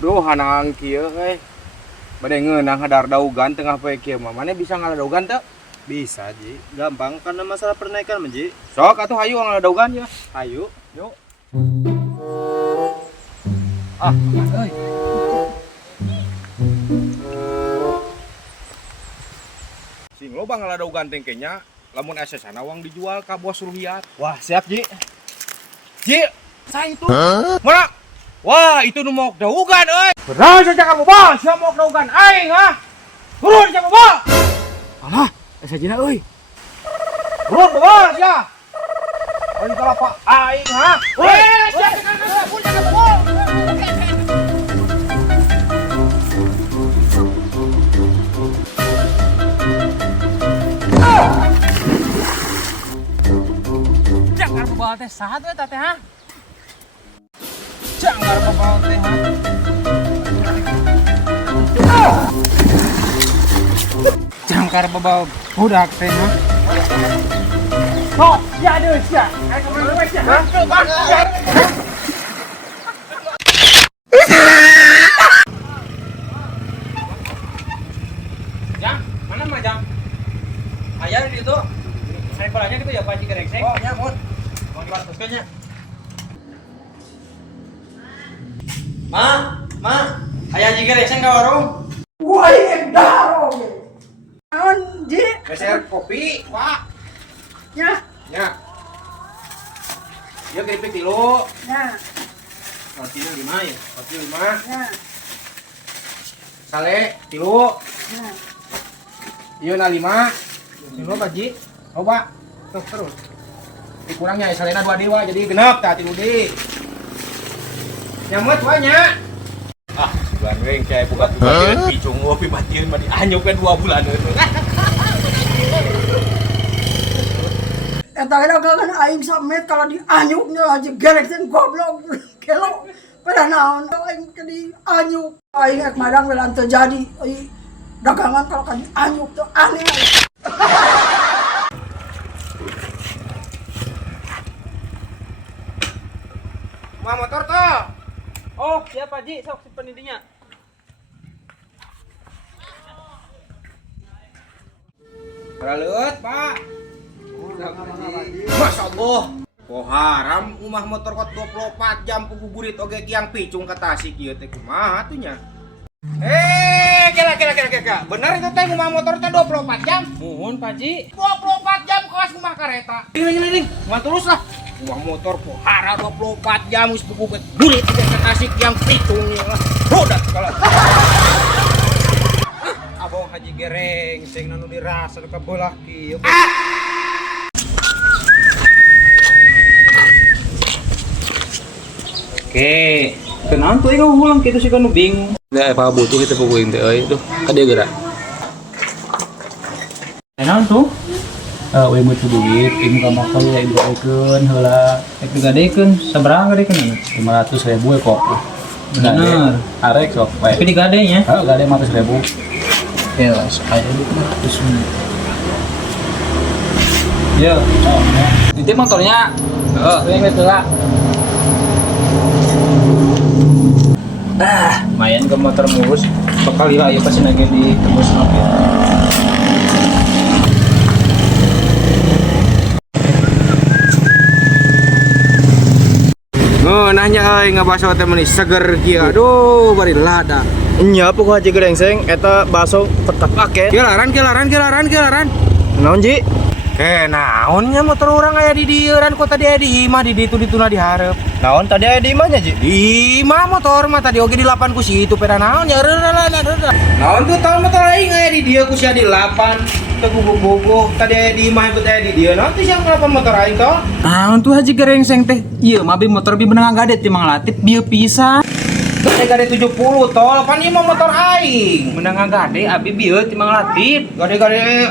Duh hanang kieu bade ngeunang hadar daugan tengah poe kieu mah. Mane bisa ngaladaugan teu? Bisa, Ji. Gampang karena masalah pernaikan, mah, Ji. Sok atuh hayu ngaladaugan ya. Ayo. Yuk. Ah, euy. Sing loba ngaladaugan tengkenya, lamun asa sana uang dijual ka bos Ruhiat. Wah, siap, Ji. Ji, saya itu. Mana? Wah, itu nu mau daugan euy. Benar saja kamu, Bos. Siapa mau daugan aing, ha? Turun siapa, Bos? Alah, sajina euy. Turun, Bos, ya. Aing kelapa aing, ha? Weh, siapa pun jangan bohong. Jangan bawa teh saha teh teh ha? Jangan bawa teh ha. Jangkar bawa budak teh ha. Oh, ya ada sia. Ayo kemana wes ya? Jang, mana mah Jang? Ayah di situ. Saya palanya gitu ya Pak Haji Gerengseng. Oh, ya, Mun. Mau diwartuskannya. Ma, ayah Haji Gerengseng ka warung. Wah, ini darong. Anji, Geser kopi, Pak. ya, Ya. Ya keripik tilu. ya, Rotinya gimana ya? Roti 5. ya, Sale tilu. ya. Ieu na 5. Tilu Pak Ji. Coba. Tuh terus. Dikurangnya salena 2 dewa jadi genep tah tilu di. Nyamut banyak. Ah, bulan weng kayak buka-buka picung ngopi batieun mah dianyupkeun 2 bulan euy. Eta kan aing samet kalau dianyuknya aja gerekseng goblok kelo pada naon aing ke dianyuk aing ek madang belan terjadi dagangan kalau kan dianyuk tuh aneh. Mah motor tuh. Oh, siapa Ji? Sok simpen intinya. Raleut, Pak. Masya Allah. Kok haram umah motor kot 24 jam puguburit oge kiang picung ka Tasik ieu teh kumaha atuh nya? Kira. Bener itu teh umah motor teh 24 jam? Muhun Pak Ji. 24 jam kelas umah kareta. Ding. Mah terus lah. Umah motor pohara 24 jam geus puguburit oge ka Tasik kiang picung ieu lah. Rodat segala. Abang Haji Gerengseng nanu dirasa ka beulah kieu. Oke, kenapa tuh yang ulang gitu sih kan bingung. Nggak apa butuh kita puguin teh euy. Tuh, ka dieu geura. Kenapa tuh? We butuh duit, ini kamu kau ya ibu aikeun heula. Ek digadekeun sabaraha gadekeun? 500.000 kok. Bener. Arek sok Tapi bae. digadenya. Heeh, gade 500.000. Oke lah, sekali dulu 500. Ya, Itu motornya. Heeh, yang itu lah. lumayan ke motor mulus. Sekali lah ya pasti lagi ditembus mobil. Ngeunahnya euy ngabaso teh meuni seger kieu. Aduh, bari lada. Nya puguh Haji Gerengseng eta baso tetep pake. Kilaran. Naon, Ji? Naonnya motor orang aya di dieu ran kok tadi aya di imah di dituna dihareup. Naon tadi aya di imahnya, Ji? Di imah motor mah tadi oge di lapan ku situ peda naonnya reureula. Naon tuh tahun motor aing aya di dieu ku sia di lapan. Teu guguk-guguk tadi aya di imah ikut aya di dieu. Naon tuh siang lapan motor aing toh? Nah, untuk Haji Gerengseng teh. Iya, mah motor bi benang gadet timang latip bieu pisah. Gade 70 tol, pan ieu mah motor aing. Benang gade abi bieu timang latip. Gade-gade teh